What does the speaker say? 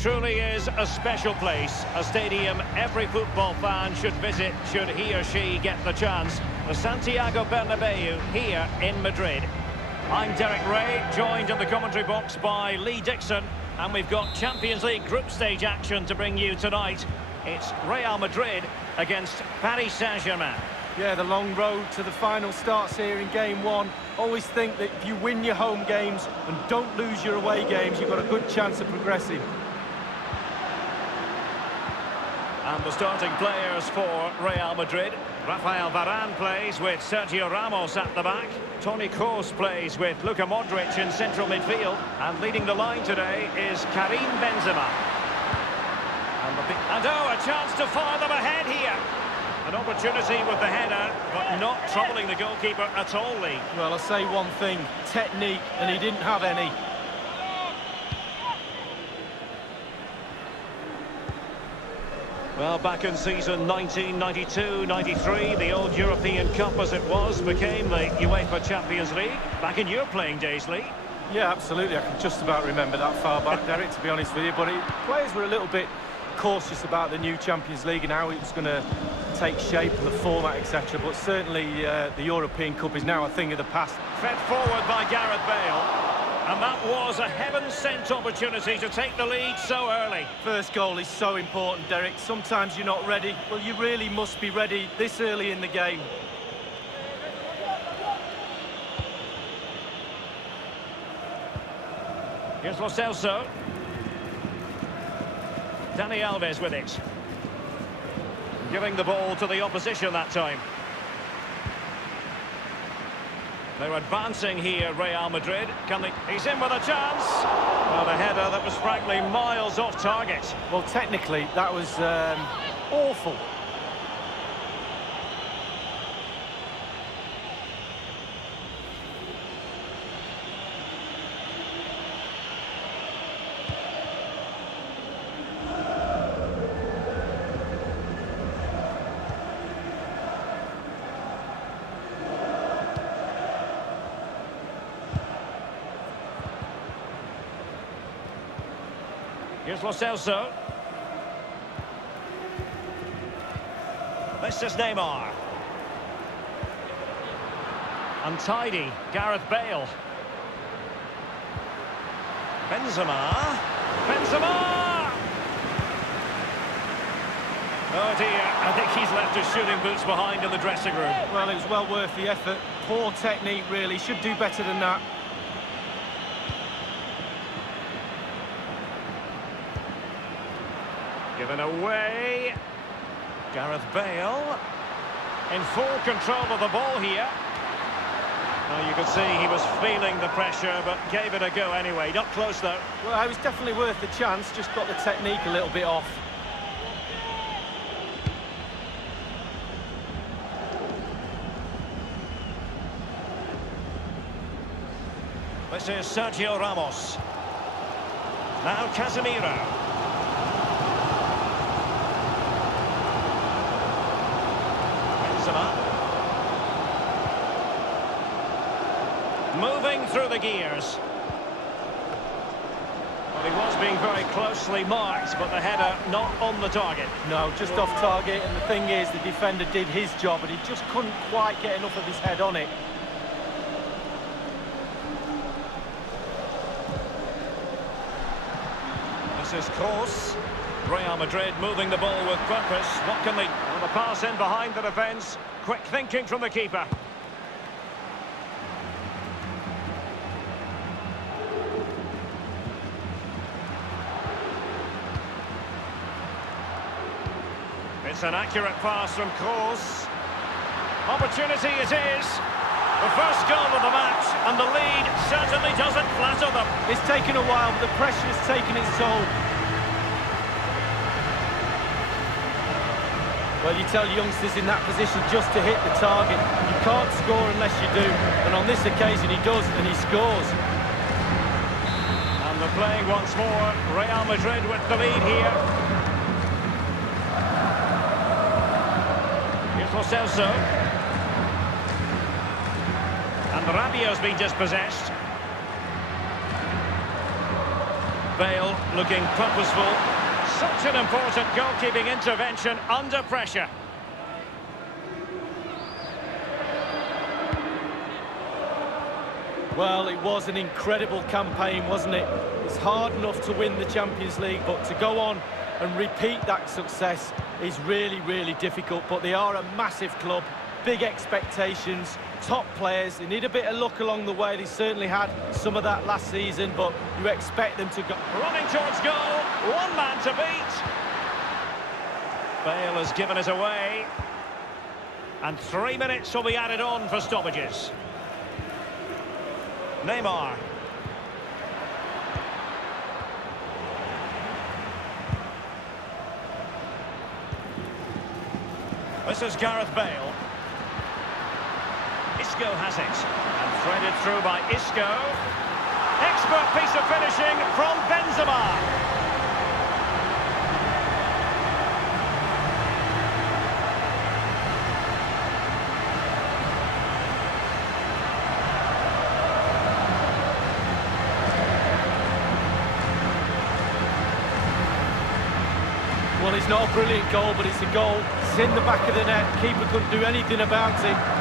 truly is a special place, a stadium every football fan should visit should he or she get the chance. The Santiago Bernabeu here in Madrid. I'm Derek Ray, joined in the commentary box by Lee Dixon, and we've got Champions League group stage action to bring you tonight. It's Real Madrid against Paris Saint-Germain. Yeah, the long road to the final starts here in game one. Always think that if you win your home games and don't lose your away games, you've got a good chance of progressing. And the starting players for Real Madrid. Rafael Varane plays with Sergio Ramos at the back. Toni Kroos plays with Luka Modric in central midfield. And leading the line today is Karim Benzema. And oh, a chance to fire them ahead here. An opportunity with the header, but not troubling the goalkeeper at all, Lee. Well, I'll say one thing, technique, and he didn't have any. Well, back in season 1992-93, the old European Cup as it was became the UEFA Champions League. Back in your playing days, Lee. Yeah, absolutely. I can just about remember that far back, Derek, to be honest with you. But players were a little bit cautious about the new Champions League and how it was going to take shape and the format, etc. But certainly the European Cup is now a thing of the past. Fed forward by Gareth Bale. And that was a heaven-sent opportunity to take the lead so early. First goal is so important, Derek. Sometimes you're not ready. Well, you really must be ready this early in the game. Here's Lo Celso. Dani Alves with it. Giving the ball to the opposition that time. They're advancing here, Real Madrid. He's in with a chance. Well, a header that was frankly miles off target. Well, technically, that was awful. Here's Lo Celso. This is Neymar. Untidy, Gareth Bale. Benzema. Benzema! Oh dear, I think he's left his shooting boots behind in the dressing room. Well, it was well worth the effort. Poor technique, really. Should do better than that. Given away. Gareth Bale in full control of the ball here. Well, you could see he was feeling the pressure, but gave it a go anyway. Not close, though. Well, it was definitely worth the chance. Just got the technique a little bit off. This is Sergio Ramos. Now Casemiro. Moving through the gears. Well, he was being very closely marked, but the header not on the target. No, just off target, and the thing is, the defender did his job, and he just couldn't quite get enough of his head on it. This is Kroos. Real Madrid moving the ball with purpose. What can they... Well, the pass in behind the defence. Quick thinking from the keeper. It's an accurate pass from Kroos. Opportunity it is. The first goal of the match, and the lead certainly doesn't flatter them. It's taken a while, but the pressure's taken its toll. Well, you tell youngsters in that position just to hit the target. You can't score unless you do. And on this occasion, he does, and he scores. And they're playing once more. Real Madrid with the lead here. Here's Lo Celso. And Rabiot's been dispossessed. Bale looking purposeful. Such an important goalkeeping intervention under pressure. Well, it was an incredible campaign, wasn't it? It's hard enough to win the Champions League, but to go on and repeat that success is really, really difficult. But they are a massive club, big expectations, top players. They need a bit of luck along the way. They certainly had some of that last season, but you expect them to go. Running towards goal, one man to beat. Bale has given us away. And 3 minutes will be added on for stoppages. Neymar. This is Gareth Bale. Isco has it. And threaded through by Isco. Expert piece of finishing from Benzema. Well, it's not a brilliant goal, but it's a goal. It's in the back of the net. Keeper couldn't do anything about it.